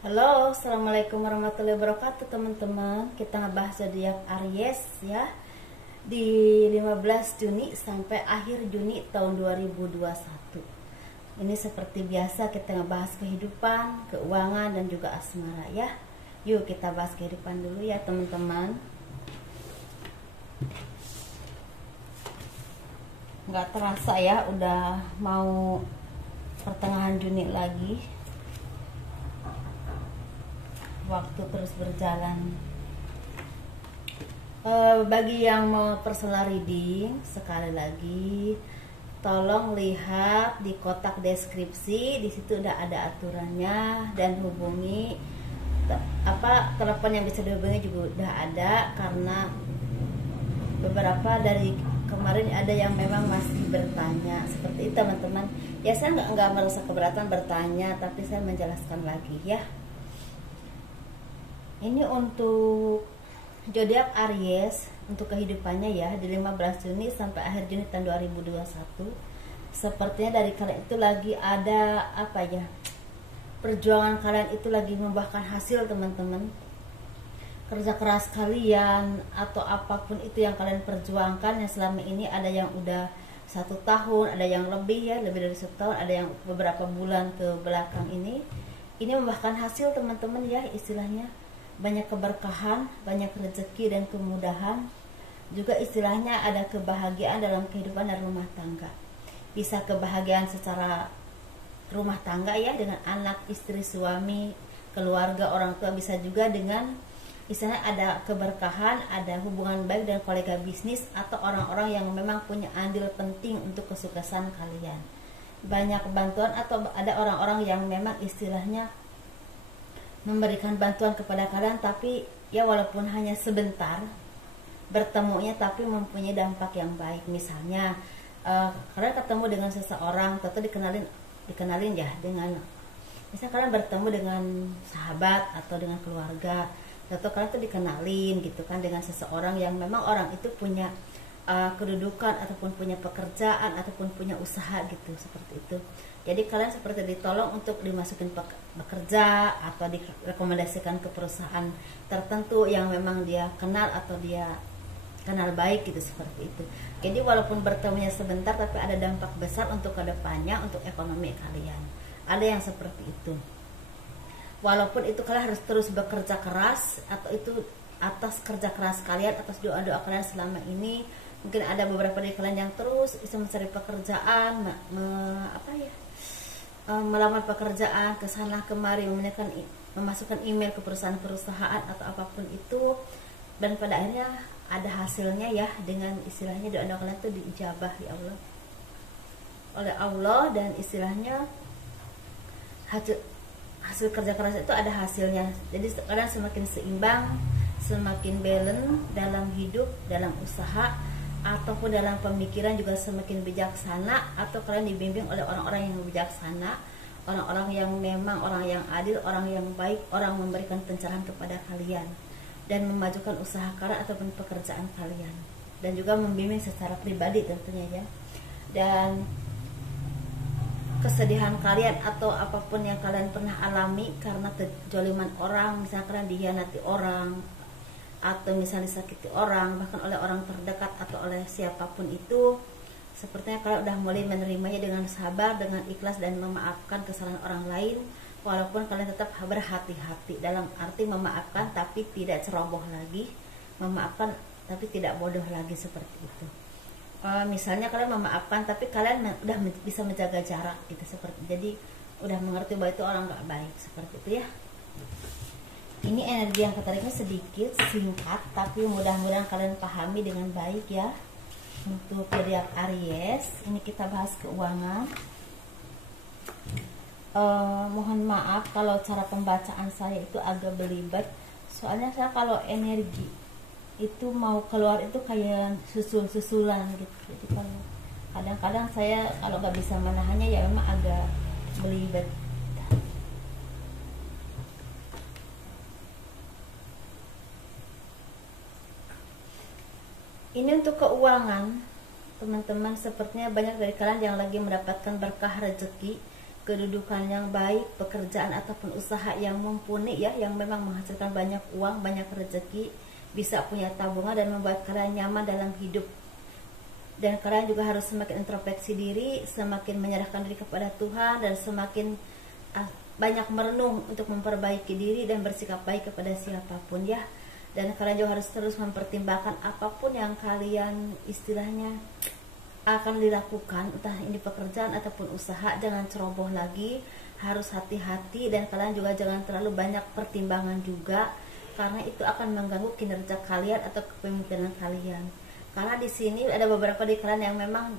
Halo, assalamualaikum warahmatullahi wabarakatuh teman-teman. Kita ngebahas zodiak Aries ya di 15 Juni sampai akhir Juni tahun 2021. Ini seperti biasa kita ngebahas kehidupan, keuangan dan juga asmara ya. Yuk kita bahas kehidupan dulu ya teman-teman. Nggak terasa ya udah mau pertengahan Juni lagi. Waktu terus berjalan. Bagi yang mau personal reading, sekali lagi tolong lihat di kotak deskripsi, di situ udah ada aturannya, dan hubungi telepon yang bisa dihubungi juga udah ada, karena beberapa dari kemarin ada yang memang masih bertanya seperti itu teman-teman. Ya saya nggak merasa keberatan bertanya, tapi saya menjelaskan lagi ya. Ini untuk zodiak Aries untuk kehidupannya ya di 15 Juni sampai akhir Juni tahun 2021. Sepertinya dari kalian itu lagi ada perjuangan kalian itu lagi membuahkan hasil teman-teman. Kerja keras kalian atau apapun itu yang kalian perjuangkan yang selama ini, ada yang udah 1 tahun, ada yang lebih ya, lebih dari 1 tahun, ada yang beberapa bulan ke belakang ini membuahkan hasil teman-teman ya, istilahnya banyak keberkahan, banyak rezeki dan kemudahan. Juga istilahnya ada kebahagiaan dalam kehidupan dan rumah tangga. Bisa kebahagiaan secara rumah tangga ya, dengan anak, istri, suami, keluarga, orang tua. Bisa juga dengan istilahnya ada keberkahan, ada hubungan baik dengan kolega bisnis atau orang-orang yang memang punya andil penting untuk kesuksesan kalian. Banyak bantuan atau ada orang-orang yang memang istilahnya memberikan bantuan kepada kalian, tapi ya walaupun hanya sebentar bertemunya, tapi mempunyai dampak yang baik. Misalnya kalian ketemu dengan seseorang, tentu dikenalin ya, dengan misalnya kalian bertemu dengan sahabat atau dengan keluarga, tentu kalian tuh dikenalin gitu kan dengan seseorang yang memang orang itu punya kedudukan ataupun punya pekerjaan ataupun punya usaha gitu, seperti itu. Jadi kalian seperti ditolong untuk dimasukin bekerja atau direkomendasikan ke perusahaan tertentu yang memang dia kenal atau dia kenal baik gitu, seperti itu. Jadi walaupun bertemunya sebentar, tapi ada dampak besar untuk kedepannya, untuk ekonomi kalian. Ada yang seperti itu. Walaupun itu kalian harus terus bekerja keras, atau itu atas kerja keras kalian, atas doa-doa kalian selama ini. Mungkin ada beberapa dari kalian yang terus bisa mencari pekerjaan, melamar pekerjaan ke sana kemari, memasukkan email ke perusahaan-perusahaan atau apapun itu, dan pada akhirnya ada hasilnya ya, dengan istilahnya doa-doa kalian itu diijabah ya Allah oleh Allah, dan istilahnya hasil kerja keras itu ada hasilnya. Jadi kalian semakin seimbang, semakin balance dalam hidup, dalam usaha, ataupun dalam pemikiran juga semakin bijaksana, atau kalian dibimbing oleh orang-orang yang bijaksana, orang-orang yang memang orang yang adil, orang yang baik, orang memberikan pencerahan kepada kalian dan memajukan usaha kalian ataupun pekerjaan kalian, dan juga membimbing secara pribadi tentunya ya. Dan kesedihan kalian atau apapun yang kalian pernah alami karena kejoliman orang, misalnya kalian dihianati orang, atau misalnya disakiti orang, bahkan oleh orang terdekat atau oleh siapapun itu, sepertinya kalian udah mulai menerimanya dengan sabar, dengan ikhlas, dan memaafkan kesalahan orang lain. Walaupun kalian tetap berhati-hati, dalam arti memaafkan tapi tidak ceroboh lagi, memaafkan tapi tidak bodoh lagi, seperti itu. Misalnya kalian memaafkan tapi kalian udah bisa menjaga jarak gitu, seperti, jadi udah mengerti bahwa itu orang gak baik, seperti itu ya. Ini energi yang ketariknya sedikit singkat, tapi mudah-mudahan kalian pahami dengan baik ya. Untuk zodiak Aries, ini kita bahas keuangan. Mohon maaf kalau cara pembacaan saya itu agak belibet, soalnya saya kalau energi itu mau keluar itu kayak susul-susulan gitu. Jadi kalau kadang-kadang saya kalau nggak bisa menahannya ya memang agak belibet. Ini untuk keuangan teman-teman, sepertinya banyak dari kalian yang lagi mendapatkan berkah rezeki kedudukan yang baik, pekerjaan ataupun usaha yang mumpuni ya, yang memang menghasilkan banyak uang, banyak rezeki, bisa punya tabungan dan membuat kalian nyaman dalam hidup. Dan kalian juga harus semakin introspeksi diri, semakin menyerahkan diri kepada Tuhan, dan semakin banyak merenung untuk memperbaiki diri dan bersikap baik kepada siapapun ya. Dan kalian juga harus terus mempertimbangkan apapun yang kalian istilahnya akan dilakukan, entah ini pekerjaan ataupun usaha, jangan ceroboh lagi, harus hati-hati. Dan kalian juga jangan terlalu banyak pertimbangan juga, karena itu akan mengganggu kinerja kalian atau kepemimpinan kalian. Karena di sini ada beberapa di kalian yang memang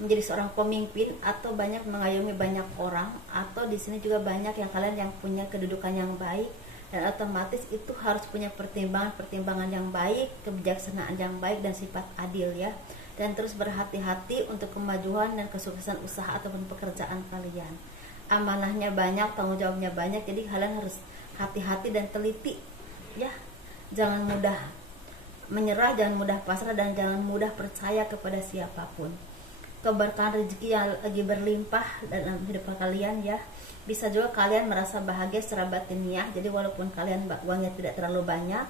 menjadi seorang pemimpin atau banyak mengayomi banyak orang, atau di sini juga banyak yang kalian yang punya kedudukan yang baik, dan otomatis itu harus punya pertimbangan yang baik, kebijaksanaan yang baik, dan sifat adil ya. Dan terus berhati-hati untuk kemajuan dan kesuksesan usaha ataupun pekerjaan kalian. Amanahnya banyak, tanggung jawabnya banyak, jadi kalian harus hati-hati dan teliti ya. Jangan mudah menyerah, jangan mudah pasrah, dan jangan mudah percaya kepada siapapun. Keberkahan rezeki yang lagi berlimpah dalam hidup kalian ya. Bisa juga kalian merasa bahagia secara batiniah, jadi walaupun kalian uangnya tidak terlalu banyak,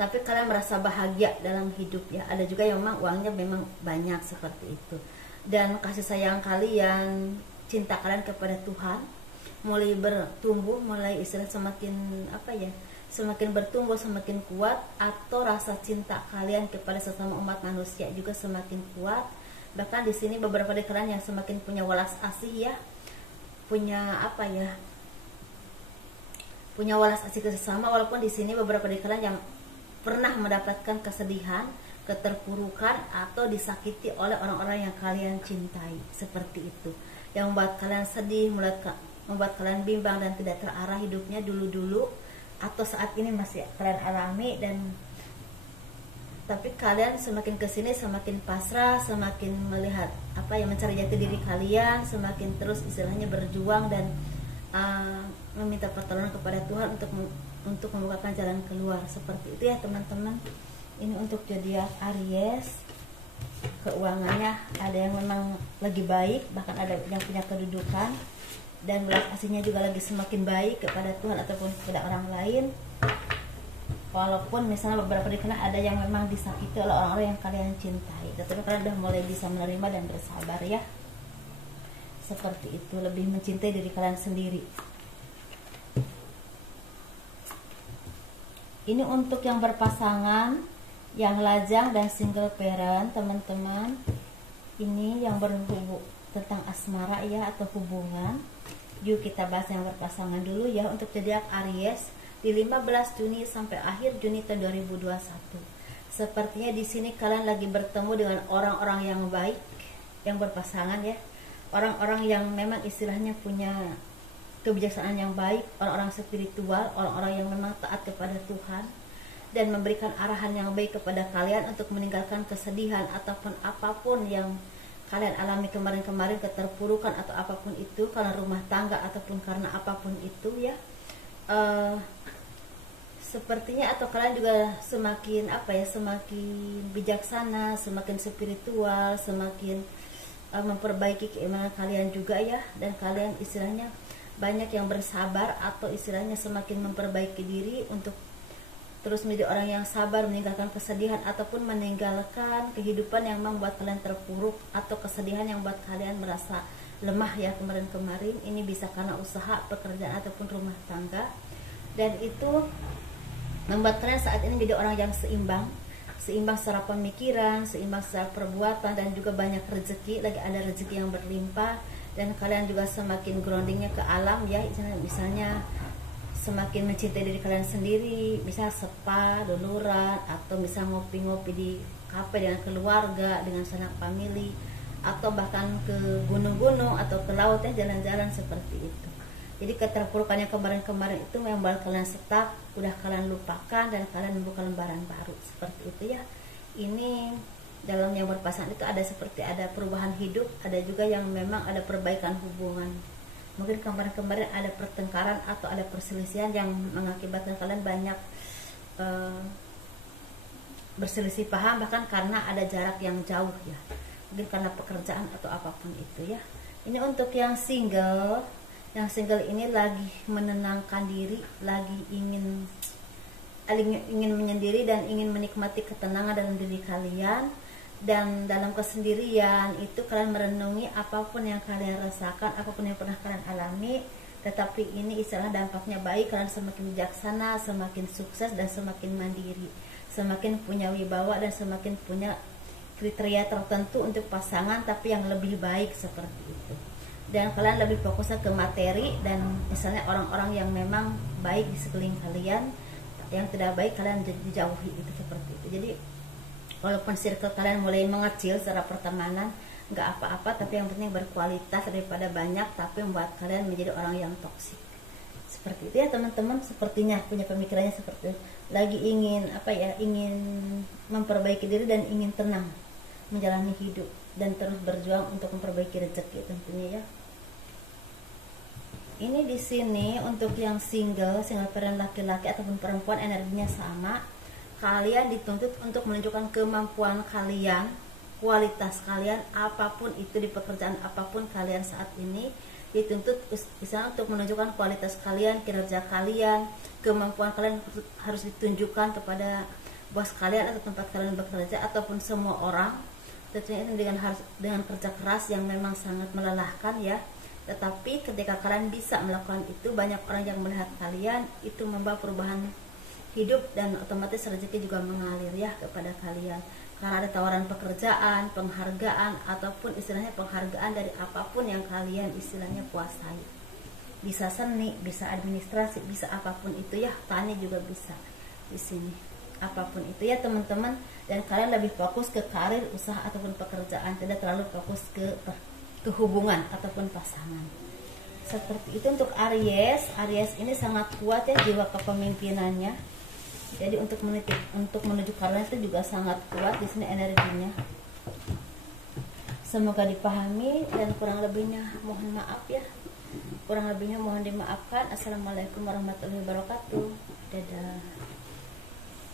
tapi kalian merasa bahagia dalam hidup ya. Ada juga yang memang uangnya memang banyak seperti itu. Dan kasih sayang kalian, cinta kalian kepada Tuhan mulai bertumbuh, mulai istilah semakin semakin bertumbuh, semakin kuat, atau rasa cinta kalian kepada sesama umat manusia juga semakin kuat. Bahkan di sini beberapa dari kalian yang semakin punya welas asih ya, punya punya welas asih ke sesama. Walaupun di sini beberapa dari kalian yang pernah mendapatkan kesedihan, keterpurukan, atau disakiti oleh orang-orang yang kalian cintai, seperti itu, yang membuat kalian sedih, membuat kalian bimbang dan tidak terarah hidupnya dulu-dulu, atau saat ini masih kalian alami. Dan tapi kalian semakin kesini semakin pasrah, semakin melihat mencari jati diri kalian, semakin terus istilahnya berjuang dan meminta pertolongan kepada Tuhan untuk membukakan jalan keluar, seperti itu ya teman-teman. Ini untuk zodiak Aries. Keuangannya ada yang memang lagi baik, bahkan ada yang punya kedudukan, dan belas asihnya juga lagi semakin baik kepada Tuhan ataupun kepada orang lain. Walaupun misalnya beberapa dikenal ada yang memang disakiti oleh orang-orang yang kalian cintai, tetapi kalian udah mulai bisa menerima dan bersabar ya. Seperti itu, lebih mencintai diri kalian sendiri. Ini untuk yang berpasangan, yang lajang dan single parent teman-teman. Ini yang berhubung tentang asmara ya, atau hubungan. Yuk kita bahas yang berpasangan dulu ya. Untuk zodiak Aries di 15 Juni sampai akhir Juni tahun 2021. Sepertinya di sini kalian lagi bertemu dengan orang-orang yang baik, yang berpasangan ya. Orang-orang yang memang istilahnya punya kebijaksanaan yang baik, orang-orang spiritual, orang-orang yang memang taat kepada Tuhan dan memberikan arahan yang baik kepada kalian untuk meninggalkan kesedihan ataupun apapun yang kalian alami kemarin-kemarin, keterpurukan atau apapun itu, karena rumah tangga ataupun karena apapun itu ya. Sepertinya atau kalian juga semakin semakin bijaksana, semakin spiritual, semakin memperbaiki keimanan kalian juga ya. Dan kalian istilahnya banyak yang bersabar atau istilahnya semakin memperbaiki diri untuk terus menjadi orang yang sabar, meninggalkan kesedihan ataupun meninggalkan kehidupan yang membuat kalian terpuruk atau kesedihan yang membuat kalian merasa lemah ya kemarin-kemarin. Ini bisa karena usaha, pekerjaan ataupun rumah tangga, dan itu membuat kalian saat ini menjadi orang yang seimbang secara pemikiran, seimbang secara perbuatan, dan juga banyak rezeki, lagi ada rezeki yang berlimpah. Dan kalian juga semakin groundingnya ke alam ya, misalnya semakin mencintai diri kalian sendiri, misalnya spa, duluran, atau misalnya ngopi-ngopi di kafe dengan keluarga, dengan sanak family, atau bahkan ke gunung-gunung atau ke laut ya, jalan-jalan seperti itu. Jadi keterpurukannya kemarin-kemarin itu membuat kalian stuck, udah kalian lupakan dan kalian membuka lembaran baru, seperti itu ya. Ini dalam yang berpasangan itu ada seperti ada perubahan hidup, ada juga yang memang ada perbaikan hubungan. Mungkin kemarin-kemarin ada pertengkaran atau ada perselisihan yang mengakibatkan kalian banyak berselisih paham, bahkan karena ada jarak yang jauh ya, mungkin karena pekerjaan atau apapun itu ya. Ini untuk yang single. Yang single ini lagi menenangkan diri, lagi ingin menyendiri dan ingin menikmati ketenangan dalam diri kalian. Dan dalam kesendirian itu kalian merenungi apapun yang kalian rasakan, apapun yang pernah kalian alami. Tetapi ini istilah dampaknya baik, kalian semakin bijaksana, semakin sukses, dan semakin mandiri, semakin punya wibawa, dan semakin punya kriteria tertentu untuk pasangan, tapi yang lebih baik seperti itu. Dan kalian lebih fokusnya ke materi, dan misalnya orang-orang yang memang baik di sekeliling kalian, yang tidak baik kalian dijauhi, itu seperti itu. Jadi walaupun circle kalian mulai mengecil secara pertemanan, nggak apa-apa, tapi yang penting berkualitas daripada banyak tapi membuat kalian menjadi orang yang toksik. Seperti itu ya teman-teman, sepertinya punya pemikirannya seperti itu. Lagi ingin ingin memperbaiki diri dan ingin tenang menjalani hidup dan terus berjuang untuk memperbaiki rezeki tentunya ya. Ini di sini untuk yang single parent laki-laki ataupun perempuan, energinya sama. Kalian dituntut untuk menunjukkan kemampuan kalian, kualitas kalian, apapun itu di pekerjaan apapun kalian saat ini dituntut misalnya untuk menunjukkan kualitas kalian, kinerja kalian, kemampuan kalian harus ditunjukkan kepada bos kalian atau tempat kalian bekerja ataupun semua orang. Tentunya itu dengan kerja keras yang memang sangat melelahkan ya. Tetapi ketika kalian bisa melakukan itu, banyak orang yang melihat kalian, itu membawa perubahan hidup dan otomatis rezeki juga mengalir ya kepada kalian. Karena ada tawaran pekerjaan, penghargaan, ataupun istilahnya penghargaan dari apapun yang kalian istilahnya kuasai. Bisa seni, bisa administrasi, bisa apapun itu ya, tani juga bisa di sini. Apapun itu ya teman-teman, dan kalian lebih fokus ke karir, usaha ataupun pekerjaan, tidak terlalu fokus ke hubungan ataupun pasangan. Seperti itu untuk Aries. Aries ini sangat kuat ya jiwa kepemimpinannya. Jadi untuk menuju karir itu juga sangat kuat di sini energinya. Semoga dipahami dan kurang lebihnya mohon maaf ya. Kurang lebihnya mohon dimaafkan. Assalamualaikum warahmatullahi wabarakatuh. Dadah.